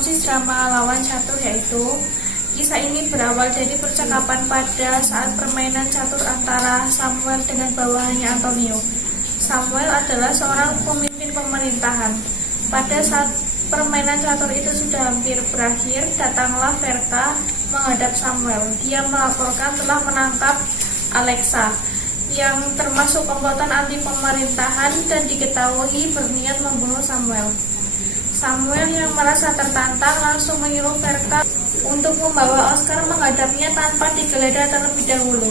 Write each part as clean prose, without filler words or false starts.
sinopsis drama lawan catur, yaitu kisah ini berawal dari percakapan pada saat permainan catur antara Samuel dengan bawahannya Antonio. Samuel adalah seorang pemimpin pemerintahan. Pada saat permainan catur itu sudah hampir berakhir, datanglah Verka menghadap Samuel. Dia melaporkan telah menangkap Alexa, yang termasuk komplotan anti pemerintahan dan diketahui berniat membunuh Samuel. Samuel yang merasa tertantang langsung menyuruh Verka untuk membawa Oscar menghadapnya tanpa digeledah terlebih dahulu.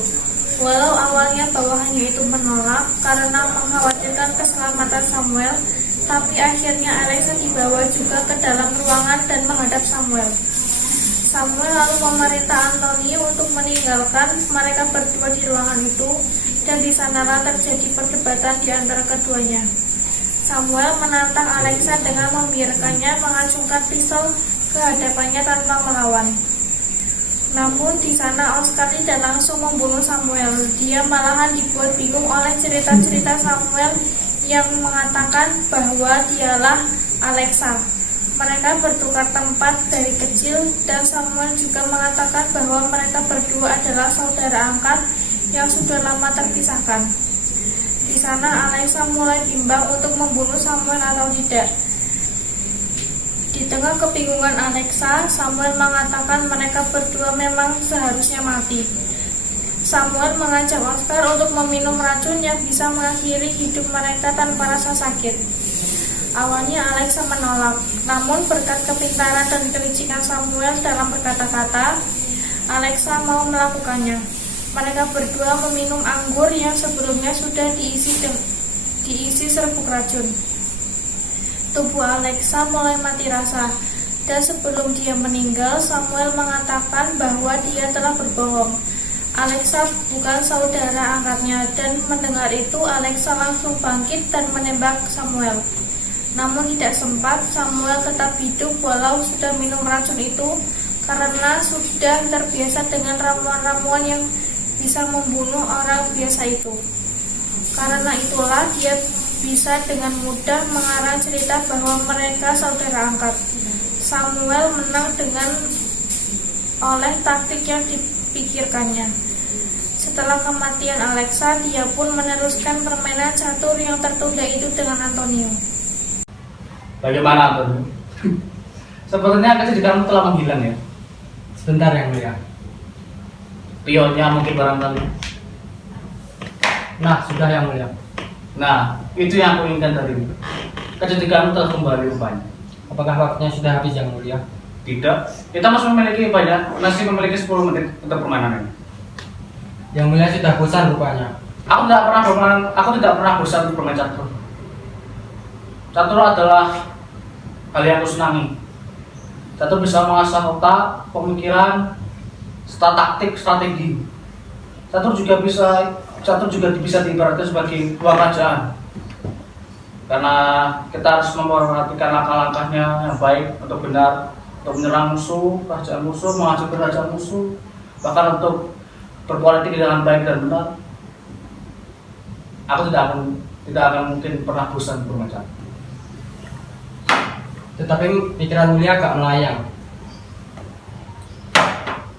Walau awalnya bawahannya itu menolak karena mengkhawatirkan keselamatan Samuel, tapi akhirnya Alexa dibawa juga ke dalam ruangan dan menghadap Samuel. Samuel lalu memerintah Antonio untuk meninggalkan mereka berdua di ruangan itu, dan di sanalah terjadi perdebatan di antara keduanya. Samuel menantang Alexa dengan membiarkannya mengacungkan pistol ke hadapannya tanpa melawan. Namun di sana Oscar tidak langsung membunuh Samuel. Dia malahan dibuat bingung oleh cerita-cerita Samuel yang mengatakan bahwa dialah Alexa. Mereka bertukar tempat dari kecil, dan Samuel juga mengatakan bahwa mereka berdua adalah saudara angkat yang sudah lama terpisahkan. Di sana Alexa mulai bimbang untuk membunuh Samuel atau tidak. Di tengah kebingungan Alexa, Samuel mengatakan mereka berdua memang seharusnya mati. Samuel mengajak Oscar untuk meminum racun yang bisa mengakhiri hidup mereka tanpa rasa sakit. Awalnya Alexa menolak, namun berkat kepintaran dan kelicikan Samuel dalam berkata-kata, Alexa mau melakukannya. Mereka berdua meminum anggur yang sebelumnya sudah diisi serbuk racun. Tubuh Alexa mulai mati rasa, dan sebelum dia meninggal, Samuel mengatakan bahwa dia telah berbohong. Alexa bukan saudara angkatnya, dan mendengar itu Alexa langsung bangkit dan menembak Samuel. Namun tidak sempat, Samuel tetap hidup walau sudah minum racun itu, karena sudah terbiasa dengan ramuan-ramuan yang bisa membunuh orang biasa itu. Karena itulah dia bisa dengan mudah mengarang cerita bahwa mereka saudara angkat. Samuel menang dengan oleh taktik yang dipikirkannya. Setelah kematian Alexa, dia pun meneruskan permainan catur yang tertunda itu dengan Antonio. Bagaimana Antonio? Sepertinya kecerdasanmu telah menghilang ya. Sebentar yang mulia. Pionnya mungkin barangkali. Nah, sudah yang mulia. Nah, itu yang aku inginkan tadi. Kecerdasanmu telah kembali rupanya. Apakah waktunya sudah habis yang mulia? Tidak. Kita masih memiliki 10 menit untuk permainan ini. Yang mulia sudah bosan rupanya. Aku tidak pernah bosan untuk bermain catur. Catur adalah hal yang aku senangi. Catur bisa mengasah otak, pemikiran, taktik, strategi. Catur juga bisa diibaratkan sebagai dua kerajaan. Karena kita harus memperhatikan langkah-langkahnya yang baik untuk benar, untuk menyerang musuh, kerajaan musuh, menghancurkan kerajaan musuh, bahkan untuk berpolitik dengan baik dan benar. Aku tidak akan mungkin pernah bosan bermain catur. Tetapi pikiran mulia agak melayang.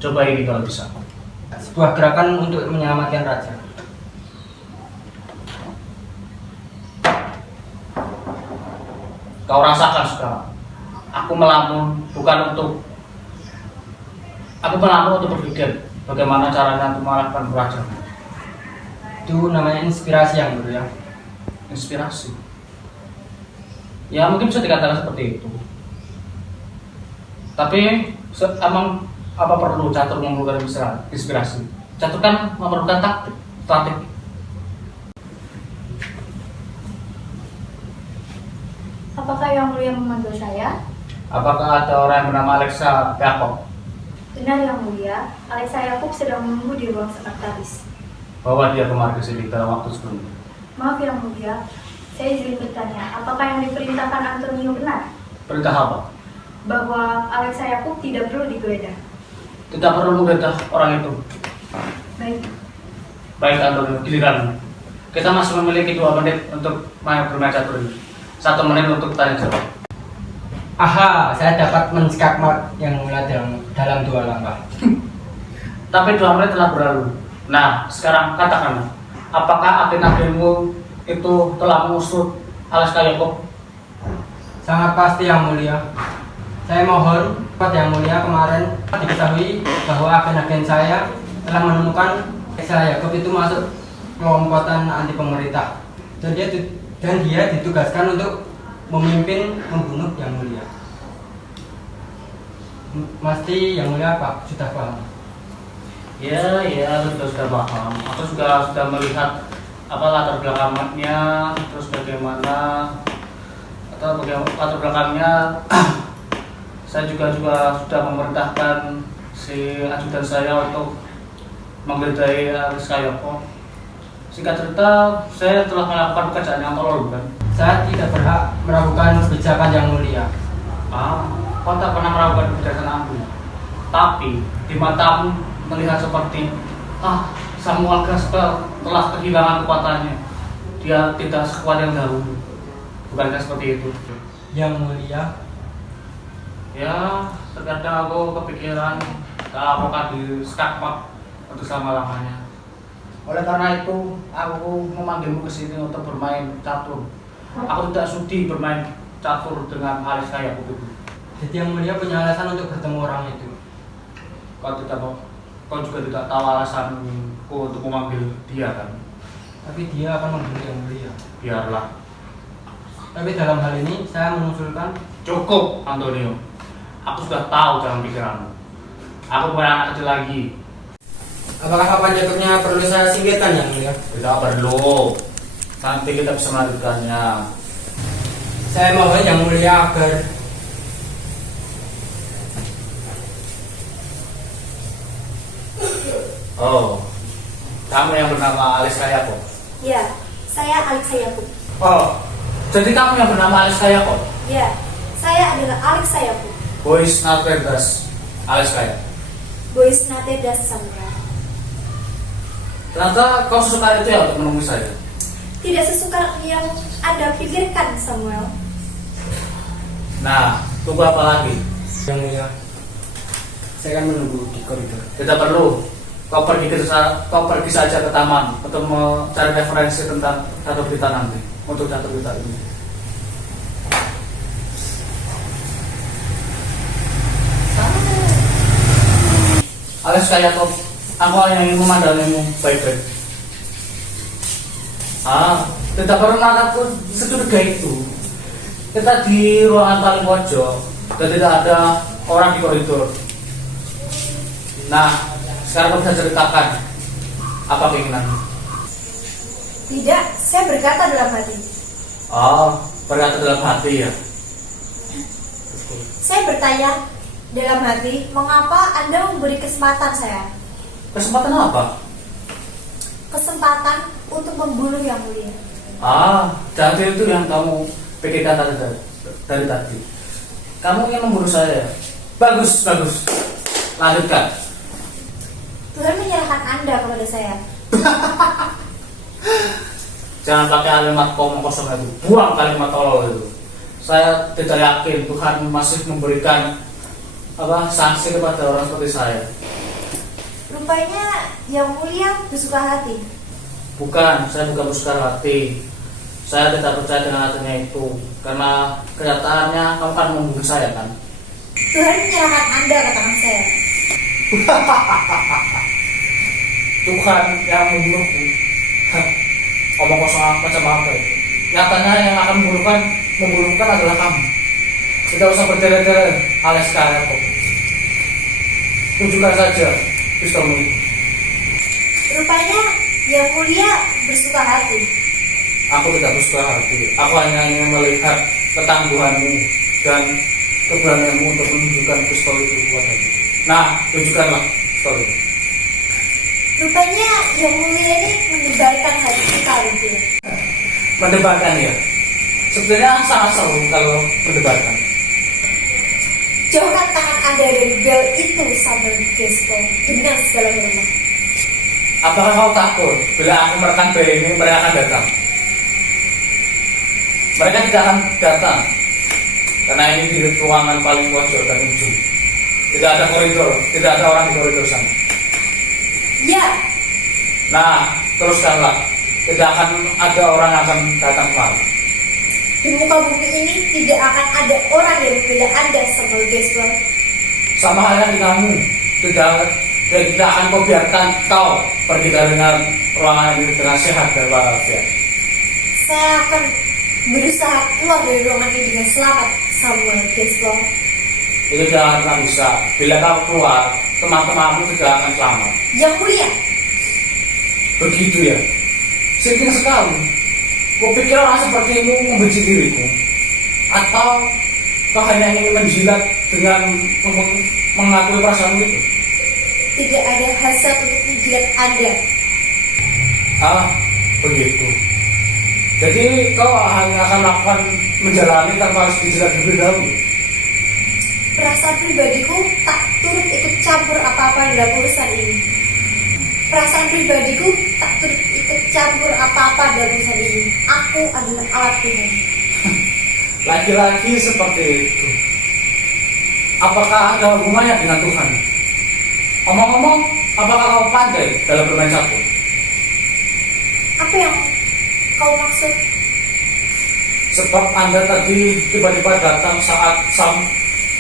Coba ini kalau bisa. Sebuah gerakan untuk menyelamatkan raja. Kau rasakan sekarang. Aku melamun untuk berpikir bagaimana caranya untuk mengalahkan raja. Itu namanya inspirasi yang mulia. Inspirasi. Ya mungkin bisa dikatakan seperti itu. Tapi emang apa perlu catur memerlukan inspirasi? Catur kan memerlukan taktik, strategi. Apakah yang mulia memanggil saya? Apakah ada orang yang bernama Alexa Yakob? Benar yang mulia, Alexa Yakub sedang menunggu di ruang sekretaris. Bawa dia kemari ke sini dalam waktu sebelumnya. Maaf yang mulia, saya izin bertanya, apakah yang diperintahkan Antonio benar? Perintah apa? Bahwa Alexa Yakub tidak perlu digeledah. Tidak perlu menggeledah orang itu. Baik. Baik Antonio, giliran. Kita masih memiliki 2 menit untuk bermain catur ini. 1 menit untuk tanya jawab. Aha, saya dapat menskakmat yang mulia dalam 2 langkah. Tapi 2 menit telah berlalu. Nah, sekarang katakan, apakah agen-agenmu itu telah mengusut Alaska Yakob? Sangat pasti yang mulia. Saya mohon, Pak yang mulia, kemarin diketahui bahwa agen-agen saya telah menemukan Alaska Yakob itu masuk kelompokan anti pemerintah. Dan dia ditugaskan untuk memimpin membunuh yang mulia. Pasti yang mulia Pak sudah paham. Ya, aku juga sudah paham. Aku juga sudah melihat apa latar belakangnya, terus bagaimana latar belakangnya. Saya juga sudah memerintahkan si ajudan saya untuk menggeledahi Alaska Yakob. Singkat cerita, saya telah melakukan pekerjaan yang tolol, bukan? Saya tidak berhak melakukan kebijakan yang mulia. Kau tak pernah melakukan kebijaksanaan aku. Tapi di matamu melihat seperti Samuel Gaspel telah kehilangan kekuatannya. Dia tidak sekuat yang dahulu. Bukankah seperti itu? Yang mulia, Ya, terkadang aku kepikiran kalau akan di skakmat untuk selama-lamanya. Oleh karena itu, aku memanggilmu ke sini untuk bermain catur. Aku tidak sudi bermain catur dengan Alaska Yakob itu. jadi yang mulia punya alasan untuk bertemu orang itu. Kau juga tidak tahu alasanku untuk memanggil dia, kan? Tapi dia akan membunuh yang mulia. Biarlah. Tapi dalam hal ini saya mengusulkan Cukup, Antonio. Aku sudah tahu jalan pikiranmu. Aku bukan anak kecil lagi. apakah papan jatuhnya perlu saya singkirkan yang mulia? Tidak perlu. Nanti kita bisa melanjutkannya. Saya mohon yang mulia agar Oh, kamu yang bernama Alaska Yakob? Ya, saya Alexa Yakob. Oh, jadi kamu yang bernama Alaska Yakob? Ya, saya adalah Alexa Yakob. Boys Naterdas Alaska Yakob. Boys Natedas Samuel. Ternyata kau sesuka itu ya untuk menemui saya? Tidak sesuka yang Anda pikirkan, Samuel. Nah, tunggu apa lagi? yang mulia. Saya akan menunggu di koridor. Tidak perlu. Kau pergi saja ke taman untuk mencari referensi tentang satu berita nanti untuk satu berita ini. Alaska Yakob, aku hanya ingin memandangimu baik-baik. Tidak pernah aku securiga itu. Kita di ruangan paling pojok dan tidak ada orang di koridor. Nah, sekarang kau bisa ceritakan apa keinginanmu? Tidak, saya berkata dalam hati. Berkata dalam hati ya. Saya bertanya dalam hati, mengapa Anda memberi kesempatan saya? Kesempatan apa? Kesempatan untuk membunuh yang mulia. Jadi itu yang kamu pikirkan dari tadi. Kamu ingin membunuh saya? Bagus. Lanjutkan. Tuhan menyerahkan Anda kepada saya. Jangan pakai kalimat omong kosong itu. Buang kalimat tolol itu. Saya tidak yakin Tuhan masih memberikan sanksi kepada orang seperti saya. Rupanya yang mulia bersuka hati. Bukan, saya bukan bersuka hati. Saya tidak percaya dengan hatinya itu. Karena kenyataannya kamu kan membunuh saya, kan? Tuhan menyerahkan Anda ke tangan saya. Tuhan yang membunuhku. Omong kosong macam apa ya? Nyatanya yang akan membunuhkan adalah kamu. Tidak usah bertele-tele, Alaska Yakob. Tunjukkan saja pistolmu itu. Rupanya yang mulia bersuka hati. Aku tidak bersuka hati. Aku hanya ingin melihat ketangguhanmu dan keberanianmu untuk menunjukkan pistol itu kepadanya. Nah, tunjukkanlah pistol itu. Rupanya yang mulia ini mendebarkan hati kita, gitu. Mendebarkan ya? Sebenarnya sangat seru kalau mendebarkan. Jauhkan tangan Anda dari bel itu, Samuel Gaspel, dengan segala hormat. Apakah kau takut bila aku merekam bel ini mereka akan datang? Mereka tidak akan datang Karena ini di ruangan paling pojok dan ujung. Tidak ada koridor, tidak ada orang di koridor sana. Ya, Nah, teruskanlah. Tidak akan ada orang yang akan datang kemari. di muka bumi ini tidak akan ada orang yang berbeda Anda, Samuel Gaspar. Sama halnya dengan kamu. Tidak akan kau biarkan kau pergi dari ruangan ini dengan sehat dan walafiat. Saya akan berusaha keluar dari ruangan ini dengan selamat, Samuel Gaspar. Itu tidak akan bisa. Bila kau keluar, teman-temanmu tidak akan selamat. Yang mulia, Begitu ya. Sedih sekali. Kau pikir orang sepertimu membenci diriku? Atau kau hanya ingin menjilat dengan mengakui perasaanmu itu? tidak ada hasrat untuk menjilat Anda. Ah, begitu. Jadi kau hanya akan melakukan menjalani tanpa harus dijilat terlebih dahulu. Perasaan pribadiku tak turut ikut campur apa-apa dalam urusan ini. Perasaan pribadiku tak turut ikut campur apa-apa dalam urusan ini. Aku adalah alat Tuhan. Laki-laki seperti itu, apakah ada hubungannya dengan Tuhan? Omong-omong, apakah kau pandai dalam bermain catur? Apa yang kau maksud? Sebab Anda tadi tiba-tiba datang saat Sam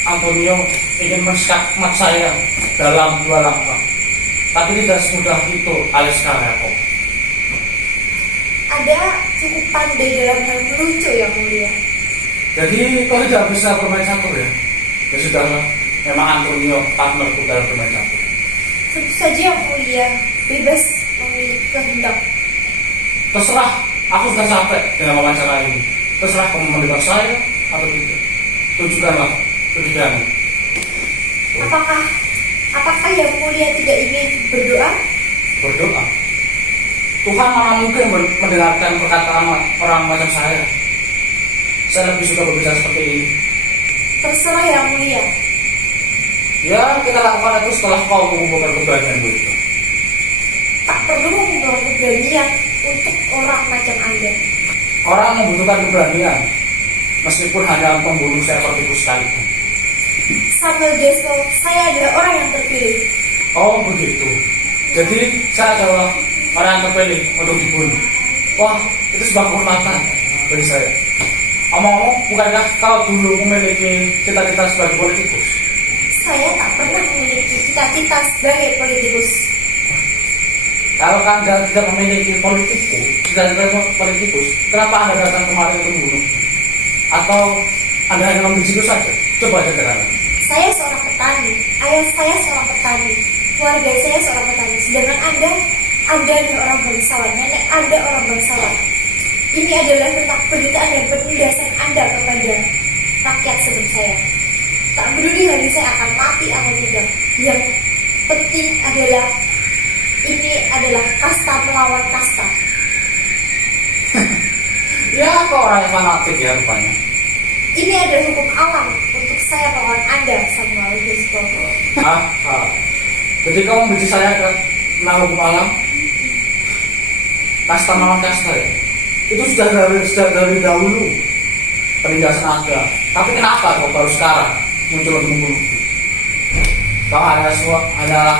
Antonio ingin mensekmat saya dalam 2 langkah. Tapi tidak semudah itu alias karyaku. Anda cukup pandai dalam hal melucu, yang mulia. Jadi kau tidak bisa bermain catur ya? Ya sudahlah, memang Antonio partnerku dalam bermain catur. Tentu saja, yang mulia, bebas memilih kehendak. Terserah, aku sudah capek dengan wawancara ini. Terserah kamu mendengar saya atau tidak. Tunjukkanlah pikiranmu. Apakah yang mulia tidak ingin berdoa? Berdoa. Tuhan mana mungkin mendengarkan perkataan orang macam saya. Saya lebih suka berbicara seperti ini. Terserah, yang mulia. Ya, kita lakukan itu setelah kau mengumpulkan keberanianmu itu. Tak perlu mengumpulkan keberanian untuk orang macam Anda. Orang membutuhkan keberanian, meskipun hanya membunuh seekor tikus sekalipun. Samuel Gaspar, saya adalah orang yang terpilih. Oh begitu. Jadi saya adalah orang yang terpilih untuk dibunuh. Wah, itu sebuah kehormatan bagi saya. Omong-omong, bukankah kau dulu memiliki cita-cita sebagai politikus? Saya tak pernah memiliki cita-cita sebagai politikus. Kalau Anda tidak memiliki cita-cita politikus, kenapa Anda datang kemari untuk membunuh? Atau Anda hanya membenciku saja? Coba aja terangkan. Saya seorang petani, ayah saya seorang petani, keluarga saya seorang petani. Sedangkan Anda adalah orang bangsawan, nenek Anda orang bangsawan. Ini adalah tentang penderitaan dan penindasan Anda kepada rakyat sebelum saya. Tak peduli hari saya akan mati atau tidak. Yang penting adalah ini adalah kasta melawan kasta. Ya, kau orang yang fanatik ya rupanya. Ini adalah hukum alam untuk saya melawan Anda, Samuel Gaspar. Jadi kau membenci saya karena hukum alam? Kasta melawan kasta ya? Itu sudah dari dahulu penindasan ada. Tapi kenapa kau baru sekarang muncul untuk membunuh? Kau hanyalah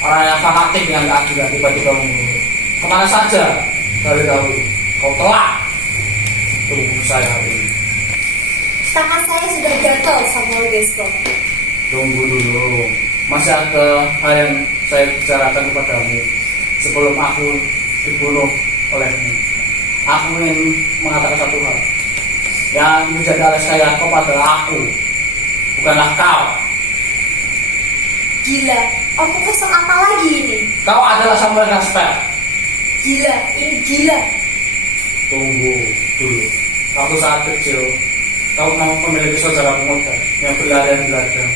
orang yang fanatik yang tak juga tiba-tiba membunuh. Kemana saja dari dahulu kau telah membunuh saya hari ini. Tangan saya sudah gatal, Samuel Gaspar. Tunggu dulu, masih ada hal yang saya bicarakan kepadamu sebelum aku dibunuh olehmu. Aku ingin mengatakan satu hal. Yang menjadi alas saya kau adalah aku, bukanlah kau. Gila, aku kesel apa lagi ini? Kau adalah Samuel Gaspar. Gila, ini gila. Tunggu dulu. Waktu saat kecil, kau memiliki saudara pemuda yang berlarian di ladang.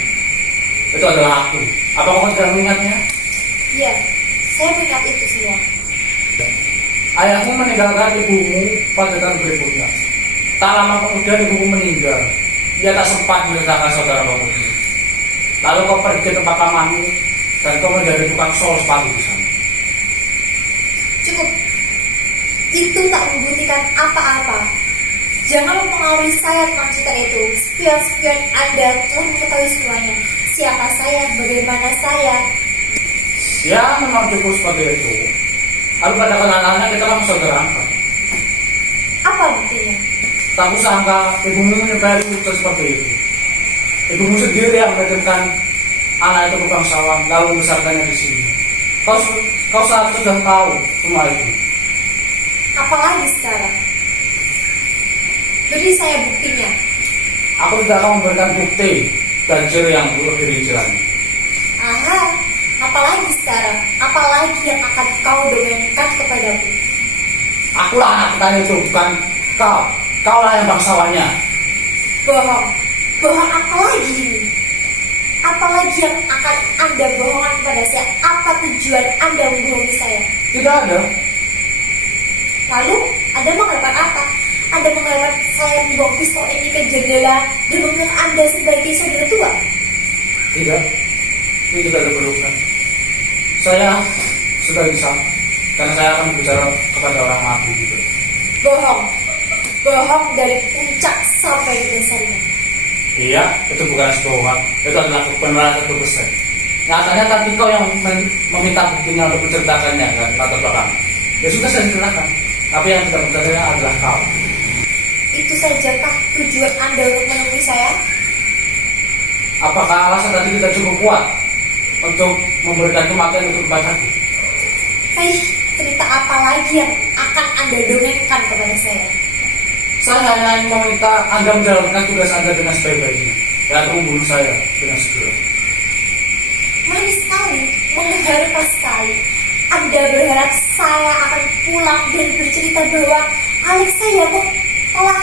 Itu adalah aku. Apa kau tidak mengingatnya? Iya, saya mengingat itu semua. Ayahmu meninggalkan ibumu pada tahun berikutnya. Tak lama kemudian ibumu meninggal. Ia tak sempat meninggalkan saudara pemuda. Lalu kau pergi ke tempat pamanmu dan kau menjadi tukang sol sepatu di sana. Cukup. Itu tak membuktikan apa-apa. Jangan mempengaruhi saya tentang cerita itu. Spion-spion Anda telah mengetahui semuanya. Siapa saya, bagaimana saya. Ya memang cukup seperti itu. Lalu pada kenalannya kita langsung saudara angkat. Apa buktinya? Tak kusangka ibumu menyukai itu seperti itu. Ibumu sendiri yang menitipkan anak itu ke bangsawan lalu membesarkannya di sini. Kau seharusnya sudah tahu semua itu. Apalagi sekarang? Beri saya buktinya. Aku tidak akan memberikan bukti dan ciri yang lebih rinci lagi. Aha, apalagi sekarang? Apalagi yang akan kau dongengkan kepadaku? Akulah anak petani itu, bukan kau. Kaulah yang bangsawannya. Bohong. Bohong apa lagi ini? Apalagi yang akan Anda bohongkan kepada saya? Apa tujuan Anda membohongi saya? Tidak ada. Lalu, Anda mengatakan apa? Anda mengatakan saya membawa pistol ini ke jendela dan membunuh Anda sebagai saudara tua? Tidak. Ini tidak diperlukan. Saya sudah bisa. Karena saya akan bicara kepada orang mati gitu. Bohong. Bohong dari puncak sampai ke dasarnya. Iya, itu bukan bohong. Itu adalah kebenaran satu persen. Nyatanya tadi kau yang meminta buktinya untuk menceritakannya kan, latar belakang. Ya sudah saya ceritakan. Tapi yang tidak menceritakannya adalah kau. Itu sajakah tujuan Anda untuk menemui saya? Apakah alasan tadi kita cukup kuat untuk memberikan kematian untuk kebaikanku? Hei, cerita apa lagi yang akan Anda dongengkan kepada saya? Saya hanya ingin meminta Anda menjalankan tugas Anda dengan sebaik-baiknya, yaitu membunuh saya dengan segera. Manis sekali, mengharapkan sekali. Anda berharap saya akan pulang dan bercerita bahwa Alex saya kok telah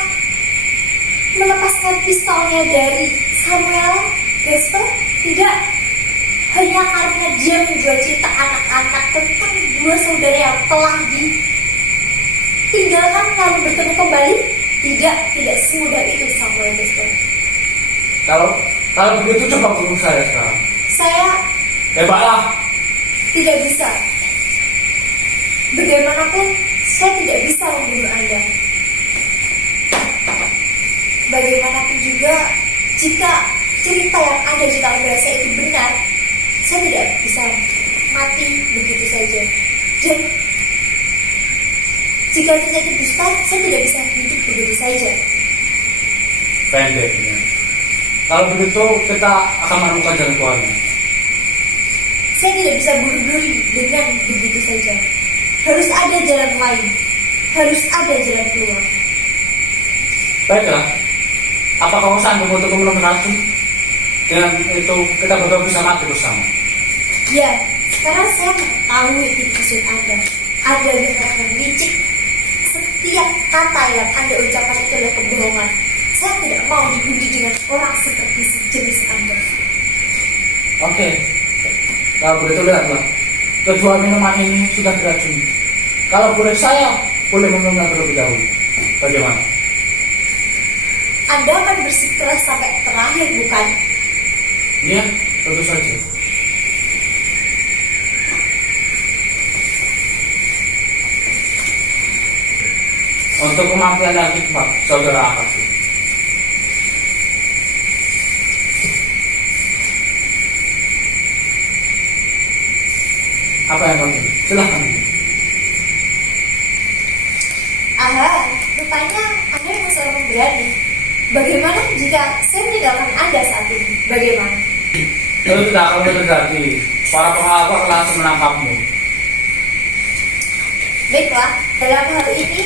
melepaskan pistolnya dari Samuel Gasper? Tidak, hanya karena dia menjual cerita anak-anak tentang dua saudara yang telah ditinggalkan lalu bertemu kembali. Tidak semudah itu Samuel Gasper. Kalau begitu coba bunuh saya sekarang. Saya Hebatlah. tidak bisa. Bagaimanapun, saya tidak bisa membunuh Anda. Bagaimanapun juga, jika cerita yang Anda ceritakan kepada saya itu benar, saya tidak bisa mati begitu saja. Dan jika cerita itu dusta, saya tidak bisa hidup begitu saja. Pendeknya. Kalau begitu kita akan menemukan jalan keluarnya. Saya tidak bisa bunuh diri dengan begitu saja. Harus ada jalan lain. Harus ada jalan keluar. Baiklah. Apa kamu sanggup untuk menemukan racun? Dengan itu kita berdua bisa mati bersama. Ya, sekarang saya mengetahui maksud Anda. Anda benar-benar licik. Setiap kata yang Anda ucapkan itu adalah kebohongan. Saya tidak mau dibunuh dengan orang seperti sejenis Anda. Oke. Kalau begitu lihatlah. Kedua minuman ini sudah diracuni. Kalau boleh saya boleh meminumnya terlebih dahulu. Bagaimana? Anda akan bersikeras sampai terakhir, bukan? Iya, tentu saja. Untuk kematian yang hikmat, saudara Akasi. Apa yang penting? Silahkan. Aha, rupanya Anda memang seorang pemberani. Bagaimana jika saya meninggalkan Anda saat ini? Bagaimana? Itu tidak akan terjadi. Para pengawal akan langsung menangkapmu. Baiklah, dalam hal ini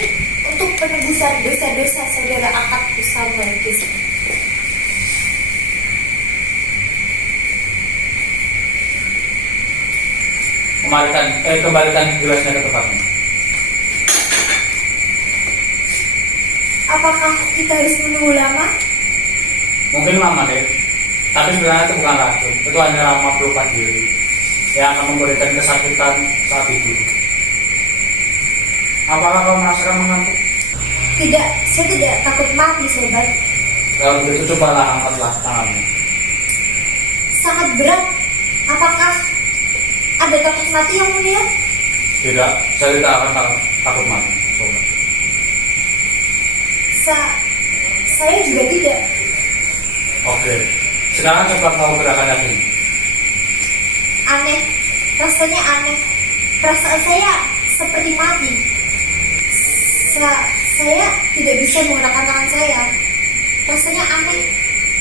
untuk penebusan dosa-dosa saudara akadku Samuel Gasper. Kembalikan gelasnya ke tempatnya. Apakah kita harus menunggu lama? Mungkin lama deh. Tapi sebenarnya itu bukan racun. Itu hanya lama pelupa diri yang akan memberikan kesakitan saat itu. Apakah kau merasakan mengantuk? Tidak, saya tidak takut mati, sobat. Kalau begitu cobalah angkatlah tanganmu. Sangat berat. Apakah ada takut mati yang mulia? Tidak, saya tidak akan takut mati. Coba. Saya juga tidak. Oke. Sekarang coba kamu gerakan lagi. Aneh, rasanya aneh. Perasaan saya seperti mati. Saya tidak bisa menggunakan tangan saya. Rasanya aneh.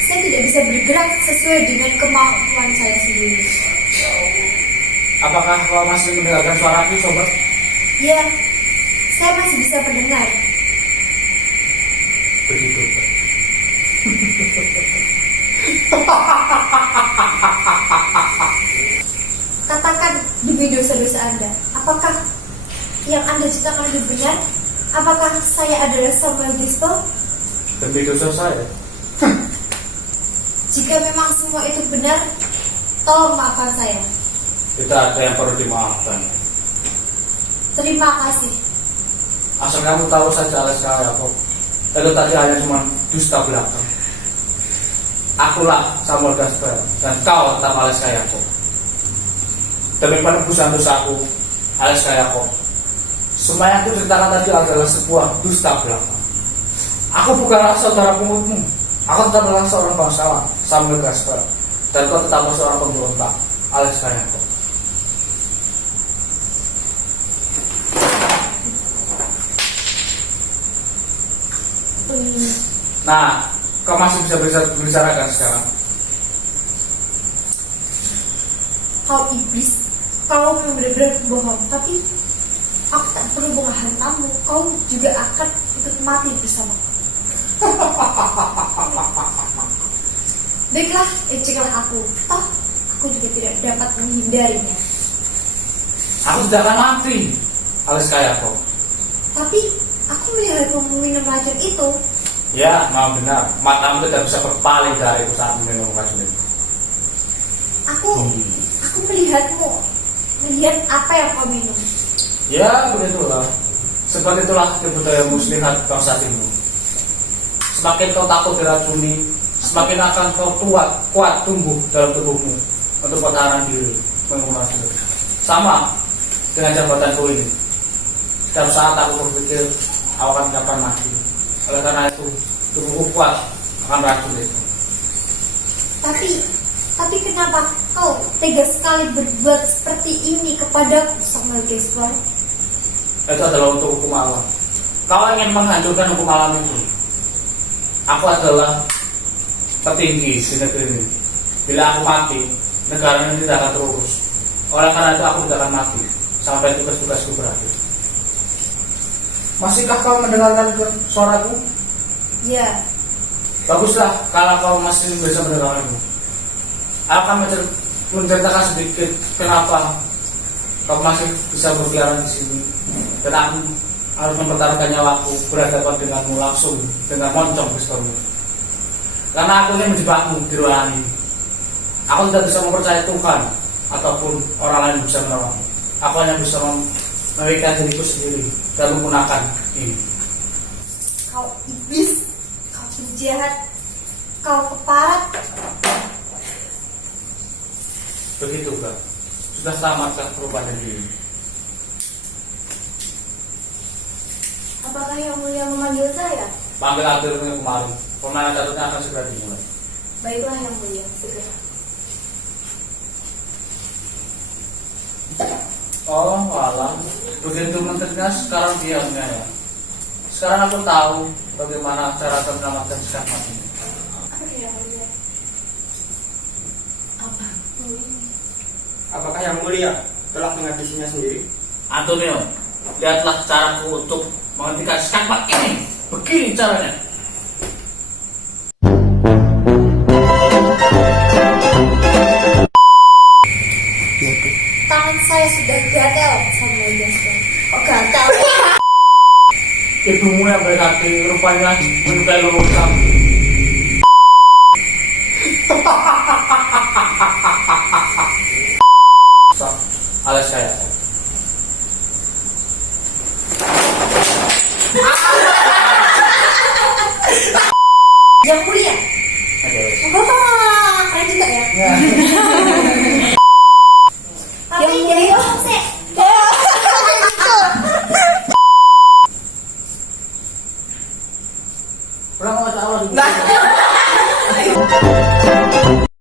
Saya tidak bisa bergerak sesuai dengan kemampuan saya sendiri. Apakah kau masih mendengarkan suaraku, sobat? Ya, saya masih bisa mendengar. Begitu. Katakan demi dosa-dosa Anda, apakah yang Anda ceritakan itu benar? Apakah saya adalah Samuel Gispo? Demi dosa saya. Jika memang semua itu benar, tolong maafkan saya. Tidak ada yang perlu dimaafkan. Terima kasih. Asal kamu tahu saja alas saya kok. Itu tadi hanya cuma dusta belaka. Akulah Samuel Gaspar dan kau tetap alas saya kok. Demi penebusan dosaku, alas saya kok. Semua yang aku ceritakan tadi adalah sebuah dusta belaka. Aku bukanlah saudara pengutmu. Aku tetaplah seorang bangsawan, Samuel Gaspar. Dan kau tetaplah seorang pemberontak, alas saya kok. Nah, kau masih bisa berbicara kan sekarang? Kau iblis, kau memang benar-benar bohong. Tapi aku tak perlu menghantammu. Kau juga akan ikut mati bersamaku. Baiklah, ejeklah aku. Toh, aku juga tidak dapat menghindarinya. Aku tidak akan mati, alas kayak kau. Tapi aku melihatmu meminum racun itu. Ya, memang benar. Matamu tidak bisa berpaling dariku saat minum racun itu. Aku melihat apa yang kau minum. Ya, begitulah. Sebab itulah kebudayaan muslihat bangsa timur. Semakin kau takut diracuni, semakin akan kau kuat tumbuh dalam tubuhmu untuk pertahanan diri minum racun itu. Sama dengan jabatanku ini. Setiap saat aku berpikir aku akan kapan mati. Oleh karena itu, tubuhku kuat akan racun itu. Tapi kenapa kau tega sekali berbuat seperti ini kepadaku, Samuel Gaspar? Itu adalah untuk hukum alam. Kau ingin menghancurkan hukum alam itu. Aku adalah petinggi di negeri ini. Bila aku mati, negara ini tidak akan terurus. Oleh karena itu aku tidak akan mati sampai tugas-tugasku berakhir. Masihkah kau mendengarkan suaraku? Ya. Baguslah kalau kau masih bisa mendengarkanku. Aku akan menceritakan sedikit kenapa kau masih bisa berkeliaran di sini. Dan aku harus mempertaruhkan nyawaku berhadapan denganmu langsung dengan moncong pistolmu. Karena aku ingin menjebakmu di ruangan ini. Aku tidak bisa mempercayai Tuhan ataupun orang lain bisa menolongmu. Aku hanya bisa memikirkan diriku sendiri dan menggunakan ini. Kau iblis, kau penjahat, kau keparat. Begitu Kak. Sudah tamatkah perubahan diri? Apakah yang mulia memanggil saya? Panggil akhirnya kemarin. Permainan caturnya akan segera dimulai. Baiklah yang mulia, segera. Oh, alah. Begitu menterinya sekarang diamnya ya. Sekarang aku tahu bagaimana cara menyelamatkan sikap ini. Apakah yang mulia telah menghabisinya sendiri? Antonio, lihatlah caraku untuk menghentikan sikap ini. Begini caranya. Tangan saya sudah gatel, Samuel Gaspar. Oh, gatel. Ibumu yang baik hati rupanya menyukai lulusan.